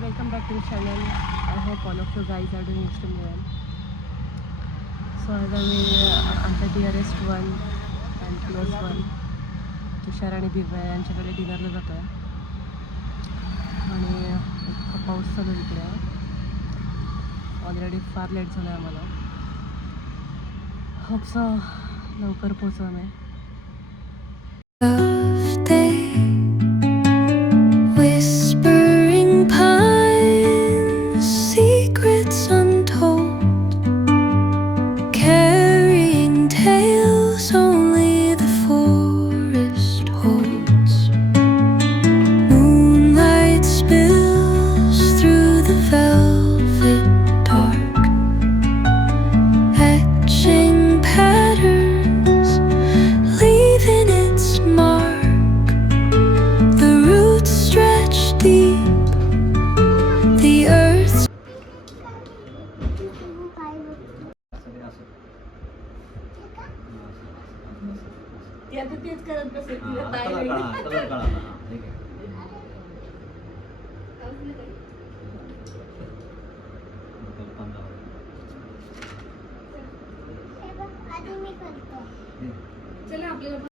Welcome back to the channel. I hope all of you guys are doing extremely well. So आज आम्ही आमच्या dearest one and close one Tushar आणि दिव्या यांच्याकडे डिनरला जातो आहे आणि इतका पाऊस चालू इकडे ऑलरेडी फार लेट झालं आहे आम्हाला. होपसो लवकर पोचू आम्ही. तेच करत बसेल चला आपल्याला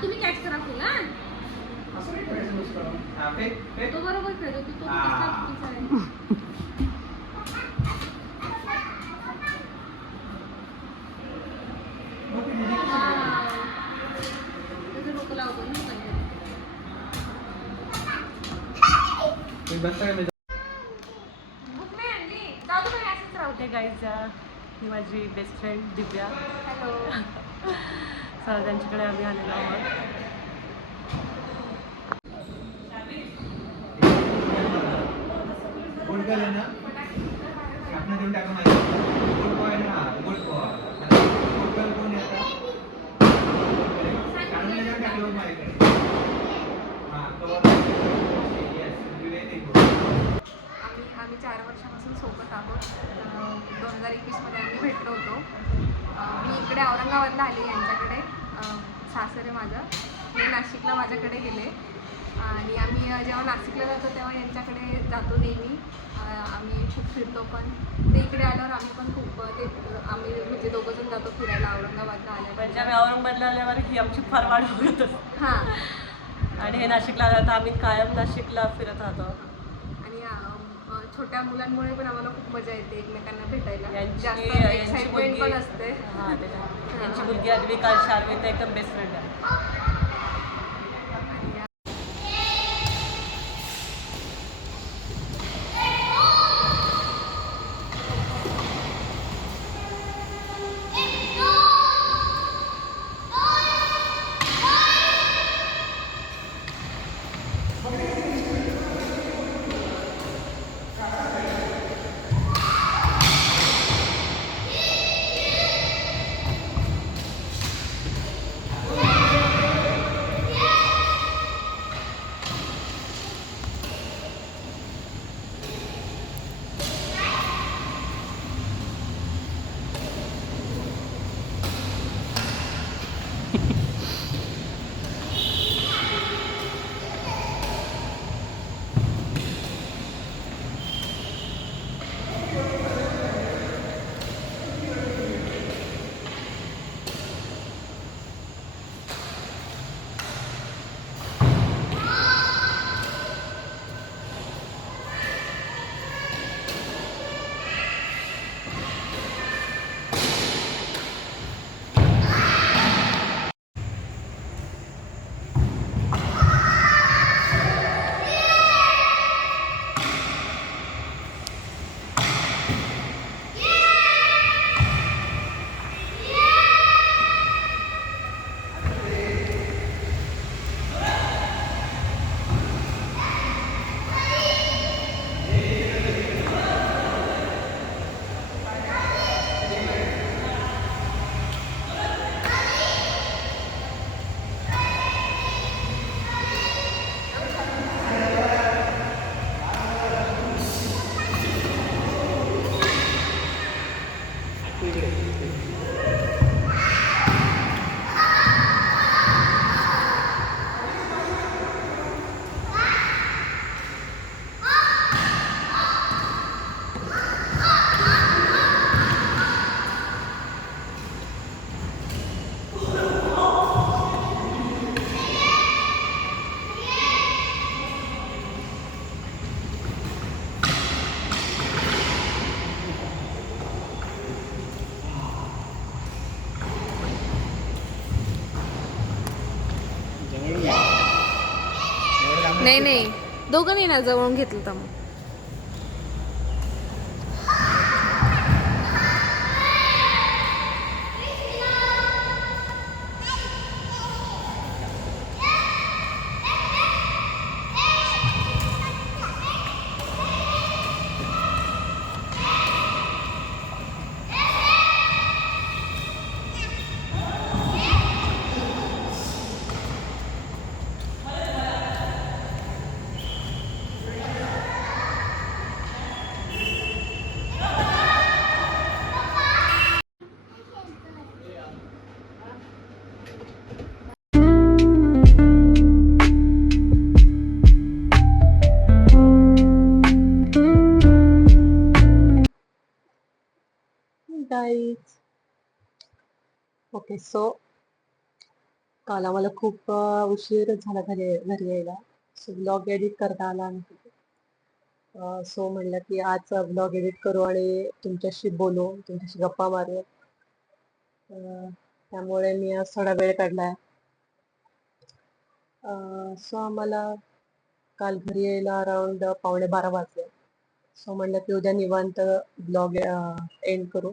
तुम्ही कॅच करा फुला तो बरोबर खेळतो की तो डोकं लावतो गाईज. ही माझी बेस्ट फ्रेंड दिव्या. हॅलो. सर त्यांच्याकडे आम्ही आलेलो आहोत. आम्ही 4 वर्षापासून सोबत आहोत. 2021मध्ये आम्ही भेटलो होतो. मी इकडे औरंगाबादला आले यांच्याकडे. सासरे माझं हे नाशिकला माझ्याकडे गेले आणि आम्ही जेव्हा नाशिकला जातो तेव्हा यांच्याकडे जातो नेहमी. आम्ही खूप फिरतो पण. ते इकडे आल्यावर आम्ही पण खूप आम्ही म्हणजे दोघंजण जातो फिरायला औरंगाबादला म्हणजे आम्ही आल्यावर. औरंगाबादला आल्यावर ही आमची फार वाट बघत असतो. हां. आणि हे नाशिकला आलं तर आम्ही कायम नाशिकला फिरत राहतो. आणि छोट्या मुलांमुळे पण आम्हाला खूप मजा येते एकमेकांना भेटायला. जास्त यांची एक्साइटमेंट मुलगी, पण असते. हां त्याच्या यांची हां. मुलगी अद्विका शार्वी तर एकदम बेस्ट फ्रेंड आहे. आणि नाही नाही, दोघं नाही ना, जवळून घेतलं तर मग. गाईज, ओके सो काल आम्हाला खूप उशीर झाला घरी यायला. सो ब्लॉग एडिट करता आला नाही. सो म्हणलं की आज ब्लॉग एडिट करू आणि तुमच्याशी बोलू, तुमच्याशी गप्पा मारू. त्यामुळे मी आज थोडा वेळ काढलाय. सो आम्हाला काल घरी यायला अराउंड 11:45 वाजले. सो म्हणलं की उद्या निवांत ब्लॉग एंड करू.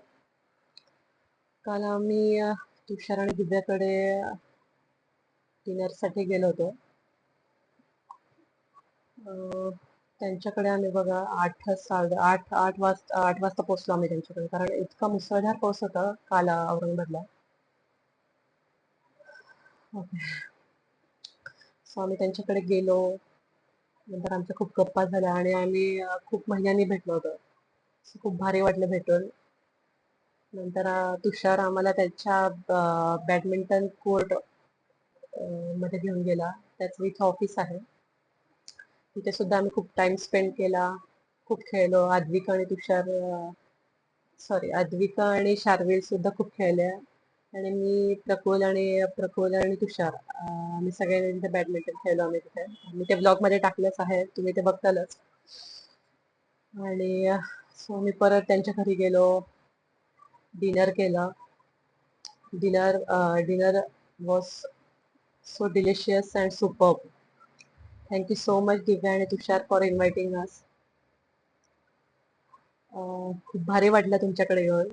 काल आम्ही तुषार आणि दिव्याकडे डिनरसाठी गेलो होतो. त्यांच्याकडे आम्ही बघा 8 वाजता पोहोचलो आम्ही त्यांच्याकडे, कारण इतका मुसळधार पाऊस होता काल औरंगाबादला. सो आम्ही त्यांच्याकडे गेलो. नंतर आमच्या खूप गप्पा झाल्या आणि आम्ही खूप महिन्यांनी भेटलो होतो. खूप भारी वाटलं भेटून. नंतर तुषार आम्हाला त्याच्या बॅडमिंटन कोर्ट मध्ये घेऊन गेला. त्याचं इथं ऑफिस आहे. तिथे सुद्धा आम्ही खूप टाइम स्पेंड केला, खूप खेळलो. अद्विका आणि शार्विल सुद्धा खूप खेळल्या. आणि मी प्रकोल आणि तुषार आम्ही सगळ्यांनी तिथे बॅडमिंटन खेळलो आम्ही तिथे. मी ते ब्लॉग मध्ये टाकलंच आहे, तुम्ही ते बघतालच. आणि सो मी परत त्यांच्या घरी गेलो, डिनर केलं. Dinner was so delicious and superb. Thank you so much, Divya and Tushar, for inviting us. खूप भारी वाटलं तुमच्याकडे येऊन.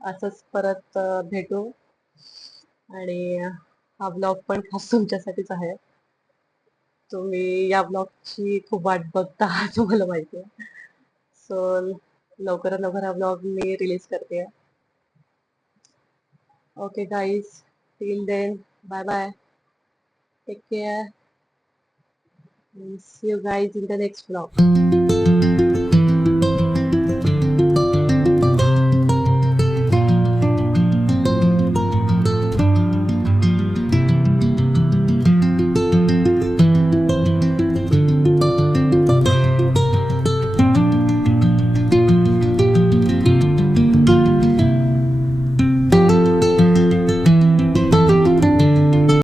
असंच परत भेटू. आणि हा ब्लॉग पण खास तुमच्यासाठीच आहे. तुम्ही या ब्लॉगची खूप वाट बघता तुम्हाला माहिती आहे. सो लवकरात लवकर हा ब्लॉग मी रिलीज करते. Okay guys, till then, bye bye, take care, see you guys in the next vlog.